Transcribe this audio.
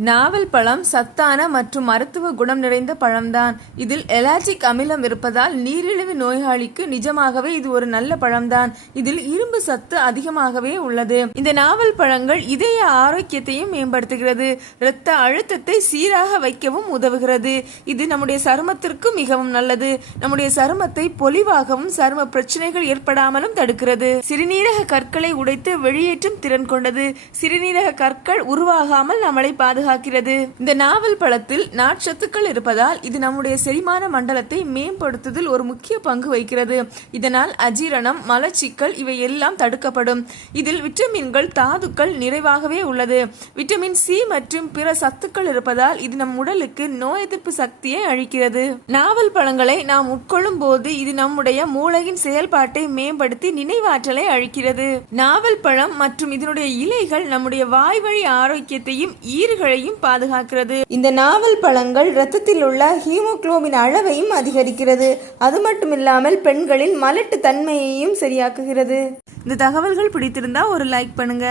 நாவல் பழம் சத்தான மற்றும் மருத்துவ குணம் நிறைந்த பழம்தான். இதில் எலாஜிக் அமிலம் இருப்பதால் நீரிழிவு நோயாளிக்கு நிஜமாகவே இது ஒரு நல்ல பழம்தான். இதில் இரும்பு சத்து அதிகமாகவே உள்ளது. இந்த நாவல் பழங்கள் இதய ஆரோக்கியத்தையும் மேம்படுத்துகிறது. இரத்த அழுத்தத்தை சீராக வைக்கவும் உதவுகிறது. இது நம்முடைய சருமத்திற்கு மிகவும் நல்லது. நம்முடைய சருமத்தை பொலிவாகவும் சரும பிரச்சனைகள் ஏற்படாமலும் தடுக்கிறது. சிறுநீரக கற்களை உடைத்து வெளியேற்றும் திறன் கொண்டது. சிறுநீரக கற்கள் உருவாகாமல் நம்மளை பாதுகாக்கிறது இந்த நாவல் பழத்தில் நாட்சத்துக்கள் இருப்பதால் இது நம்முடைய செரிமான மண்டலத்தை மேம்படுத்துதல் ஒரு முக்கிய பங்கு வகிக்கிறது. இதனால் அஜீரணம் மலச்சிக்கல் இவை எல்லாம் தடுக்கப்படும். இதில் விட்டமின்கள் தாதுக்கள் நிறைவாகவே உள்ளது. விட்டமின் சி மற்றும் பிற சத்துக்கள் இருப்பதால் இது நம் உடலுக்கு நோய் எதிர்ப்பு சக்தியை அளிக்கிறது. நாவல் பழங்களை நாம் உட்கொள்ளும் போது இது நம்முடைய மூளையின் செயல்பாட்டை மேம்படுத்தி நினைவாற்றலை அழிக்கிறது நாவல் பழம் மற்றும் இதனுடைய இலைகள் நம்முடைய வாய்வழி ஆரோக்கியத்தையும் ஈறுகளை ஈறுகளையும் பாதுகாக்கிறது. இந்த நாவல் பழங்கள் இரத்தத்தில் உள்ள ஹீமோகுளோபின் அளவையும் அதிகரிக்கிறது. அது மட்டுமில்லாமல் பெண்களின் மலட்டு தன்மையையும் சரியாக்குகிறது. இந்த தகவல்கள் பிடித்திருந்தா ஒரு லைக் பண்ணுங்க.